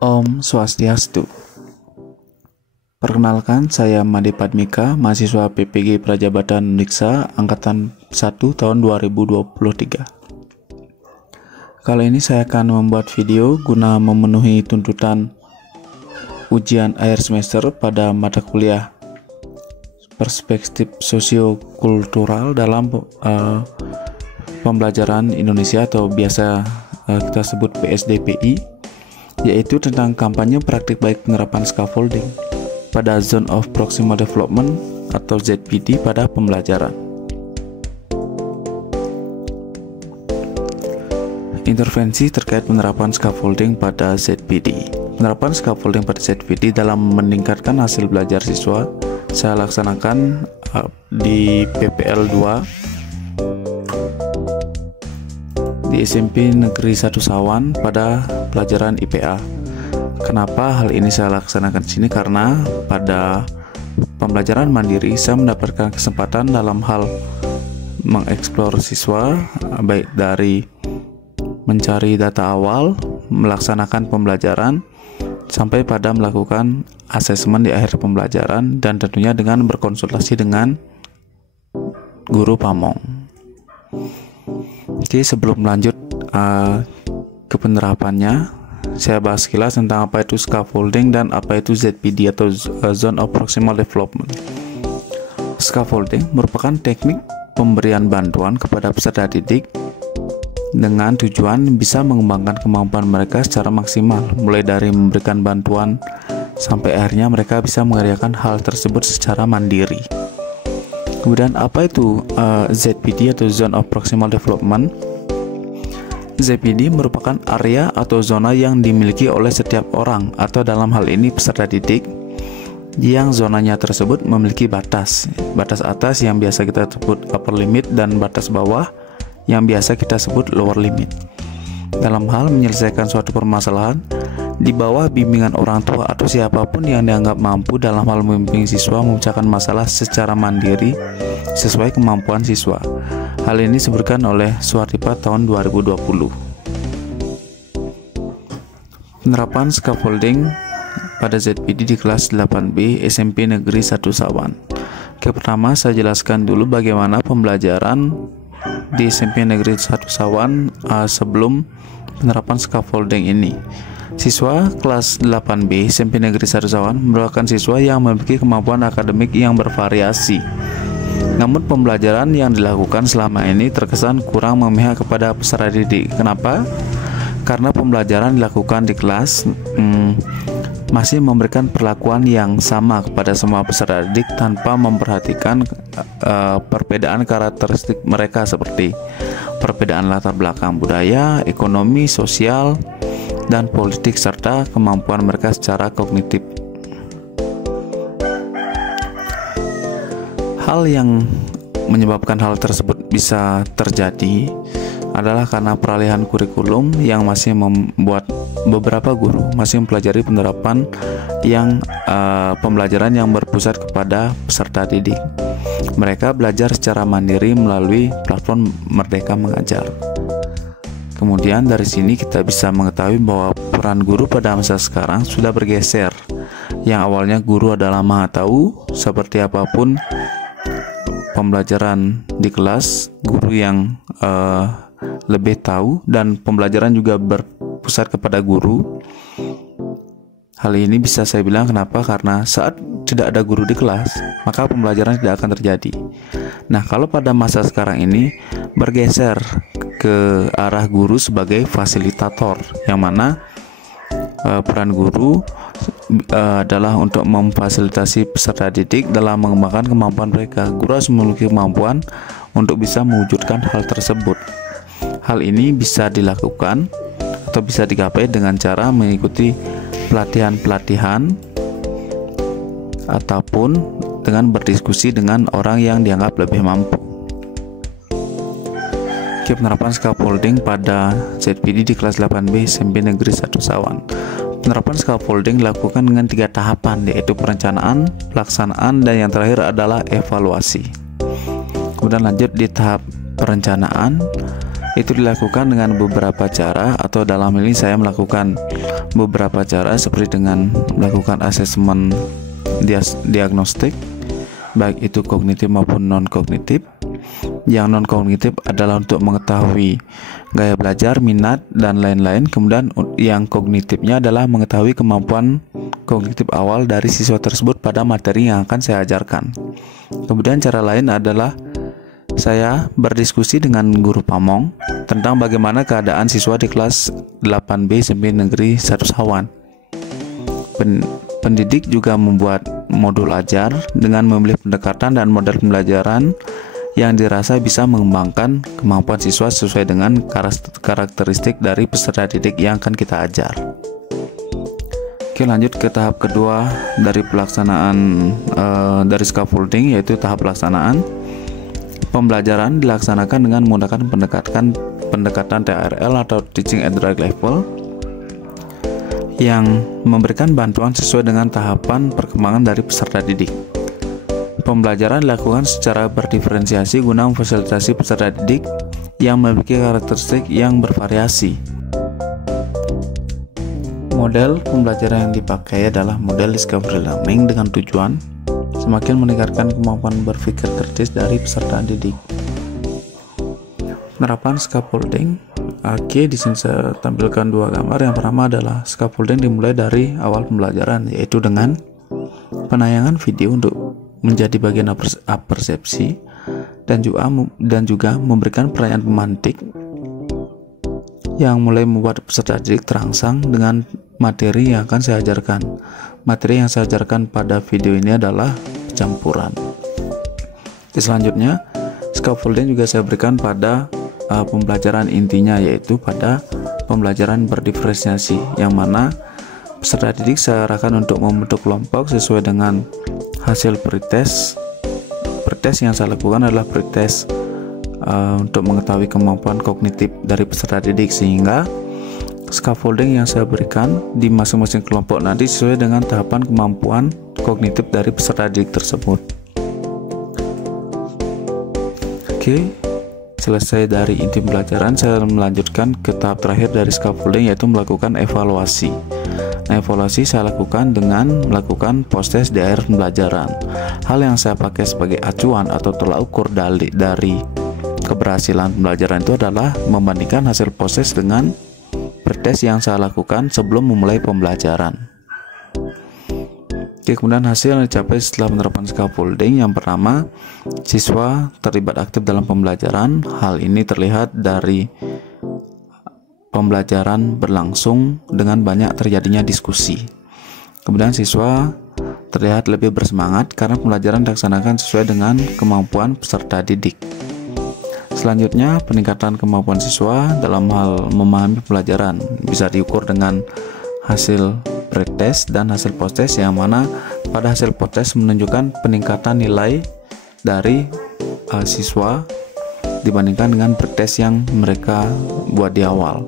Om Swastiastu. Perkenalkan, saya Made Padmika, mahasiswa PPG Prajabatan Uniksa Angkatan 1 tahun 2023. Kali ini saya akan membuat video guna memenuhi tuntutan ujian akhir semester pada mata kuliah Perspektif Sosiokultural dalam pembelajaran Indonesia atau biasa kita sebut PSDPI, yaitu tentang kampanye praktik baik penerapan scaffolding pada Zone of Proximal Development atau ZPD pada pembelajaran. Intervensi terkait penerapan scaffolding pada ZPD. Penerapan scaffolding pada ZPD dalam meningkatkan hasil belajar siswa saya laksanakan di PPL 2 di SMP Negeri 1 Sawan pada pelajaran IPA. Kenapa hal ini saya laksanakan di sini? Karena pada pembelajaran mandiri saya mendapatkan kesempatan dalam hal mengeksplor siswa, baik dari mencari data awal, melaksanakan pembelajaran, sampai pada melakukan asesmen di akhir pembelajaran, dan tentunya dengan berkonsultasi dengan guru pamong. Oke, sebelum lanjut ke penerapannya, saya bahas sekilas tentang apa itu scaffolding dan apa itu ZPD atau Zone of Proximal Development. Scaffolding merupakan teknik pemberian bantuan kepada peserta didik dengan tujuan bisa mengembangkan kemampuan mereka secara maksimal, mulai dari memberikan bantuan sampai akhirnya mereka bisa mengerjakan hal tersebut secara mandiri. Kemudian apa itu ZPD atau Zone of Proximal Development? ZPD merupakan area atau zona yang dimiliki oleh setiap orang atau dalam hal ini peserta didik yang zonanya tersebut memiliki batas atas yang biasa kita sebut upper limit dan batas bawah yang biasa kita sebut lower limit. Dalam hal menyelesaikan suatu permasalahan di bawah bimbingan orang tua atau siapapun yang dianggap mampu dalam hal membimbing siswa memecahkan masalah secara mandiri sesuai kemampuan siswa. Hal ini disebutkan oleh Suhardipat tahun 2020. Penerapan scaffolding pada ZPD di kelas 8B SMP Negeri 1 Sawan. Pertama, saya jelaskan dulu bagaimana pembelajaran di SMP Negeri 1 Sawan sebelum penerapan scaffolding ini. Siswa kelas 8B SMP Negeri 1 Sawan merupakan siswa yang memiliki kemampuan akademik yang bervariasi. Namun pembelajaran yang dilakukan selama ini terkesan kurang memihak kepada peserta didik. Kenapa? Karena pembelajaran dilakukan di kelas masih memberikan perlakuan yang sama kepada semua peserta didik tanpa memperhatikan perbedaan karakteristik mereka seperti perbedaan latar belakang budaya, ekonomi, sosial, dan politik serta kemampuan mereka secara kognitif. Hal yang menyebabkan hal tersebut bisa terjadi adalah karena peralihan kurikulum yang masih membuat beberapa guru masih mempelajari penerapan yang pembelajaran yang berpusat kepada peserta didik. Mereka belajar secara mandiri melalui platform Merdeka Mengajar. Kemudian dari sini kita bisa mengetahui bahwa peran guru pada masa sekarang sudah bergeser. Yang awalnya guru adalah maha tahu, seperti apapun pembelajaran di kelas, guru yang lebih tahu, dan pembelajaran juga berpusat kepada guru. Hal ini bisa saya bilang kenapa? Karena saat tidak ada guru di kelas, maka pembelajaran tidak akan terjadi. Nah, kalau pada masa sekarang ini bergeser ke arah guru sebagai fasilitator, yang mana peran guru adalah untuk memfasilitasi peserta didik dalam mengembangkan kemampuan mereka. Guru harus memiliki kemampuan untuk bisa mewujudkan hal tersebut. Hal ini bisa dilakukan atau bisa digapai dengan cara mengikuti pelatihan-pelatihan ataupun dengan berdiskusi dengan orang yang dianggap lebih mampu. Penerapan scaffolding pada ZPD di kelas 8B SMP Negeri 1 Sawan. Penerapan scaffolding dilakukan dengan 3 tahapan, yaitu perencanaan, pelaksanaan, dan yang terakhir adalah evaluasi. Kemudian lanjut di tahap perencanaan. Itu dilakukan dengan beberapa cara, atau dalam ini saya melakukan beberapa cara seperti dengan melakukan asesmen diagnostik, baik itu kognitif maupun non-kognitif. Yang non-kognitif adalah untuk mengetahui gaya belajar, minat, dan lain-lain. Kemudian yang kognitifnya adalah mengetahui kemampuan kognitif awal dari siswa tersebut pada materi yang akan saya ajarkan. Kemudian cara lain adalah saya berdiskusi dengan guru pamong tentang bagaimana keadaan siswa di kelas 8B SMP Negeri 1 Sawan. Pendidik juga membuat modul ajar dengan memilih pendekatan dan model pembelajaran yang dirasa bisa mengembangkan kemampuan siswa sesuai dengan karakteristik dari peserta didik yang akan kita ajar. Oke, lanjut ke tahap kedua dari pelaksanaan dari scaffolding, yaitu tahap pelaksanaan. Pembelajaran dilaksanakan dengan menggunakan pendekatan TRL atau Teaching at the Right Level yang memberikan bantuan sesuai dengan tahapan perkembangan dari peserta didik. Pembelajaran dilakukan secara berdiferensiasi guna memfasilitasi peserta didik yang memiliki karakteristik yang bervariasi. Model pembelajaran yang dipakai adalah model discovery learning dengan tujuan semakin meningkatkan kemampuan berpikir kritis dari peserta didik. Penerapan scaffolding. Oke, di sini saya tampilkan dua gambar. Yang pertama adalah scaffolding dimulai dari awal pembelajaran, yaitu dengan penayangan video untuk menjadi bagian persepsi dan juga memberikan pertanyaan pemantik yang mulai membuat peserta didik terangsang dengan materi yang akan saya ajarkan. Materi yang saya ajarkan pada video ini adalah campuran. Selanjutnya, scaffolding juga saya berikan pada pembelajaran intinya, yaitu pada pembelajaran berdiferensiasi, yang mana peserta didik saya arahkan untuk membentuk kelompok sesuai dengan hasil pretest. Pretest yang saya lakukan adalah pretest untuk mengetahui kemampuan kognitif dari peserta didik, sehingga scaffolding yang saya berikan di masing-masing kelompok nanti sesuai dengan tahapan kemampuan kognitif dari peserta didik tersebut. Oke, selesai dari inti pembelajaran, saya melanjutkan ke tahap terakhir dari scaffolding, yaitu melakukan evaluasi. Nah, evaluasi saya lakukan dengan melakukan post-test di akhir pembelajaran. Hal yang saya pakai sebagai acuan atau tolak ukur dari keberhasilan pembelajaran itu adalah membandingkan hasil post-test dengan pretest yang saya lakukan sebelum memulai pembelajaran. Oke, kemudian hasil yang dicapai setelah penerapan scaffolding. Yang pertama, siswa terlibat aktif dalam pembelajaran. Hal ini terlihat dari pembelajaran berlangsung dengan banyak terjadinya diskusi. Kemudian siswa terlihat lebih bersemangat karena pembelajaran dilaksanakan sesuai dengan kemampuan peserta didik. Selanjutnya, peningkatan kemampuan siswa dalam hal memahami pelajaran bisa diukur dengan hasil pretest dan hasil posttest, yang mana pada hasil posttest menunjukkan peningkatan nilai dari siswa dibandingkan dengan pretest yang mereka buat di awal.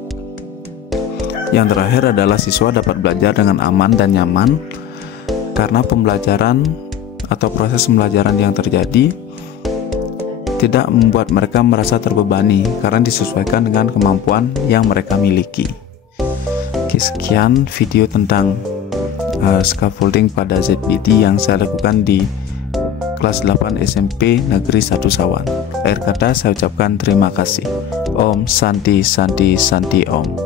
Yang terakhir adalah siswa dapat belajar dengan aman dan nyaman karena pembelajaran atau proses pembelajaran yang terjadi tidak membuat mereka merasa terbebani karena disesuaikan dengan kemampuan yang mereka miliki. Oke, sekian video tentang scaffolding pada ZPD yang saya lakukan di kelas 8 SMP Negeri 1 Sawan. Akhir kata saya ucapkan terima kasih. Om Santi Santi Santi Om.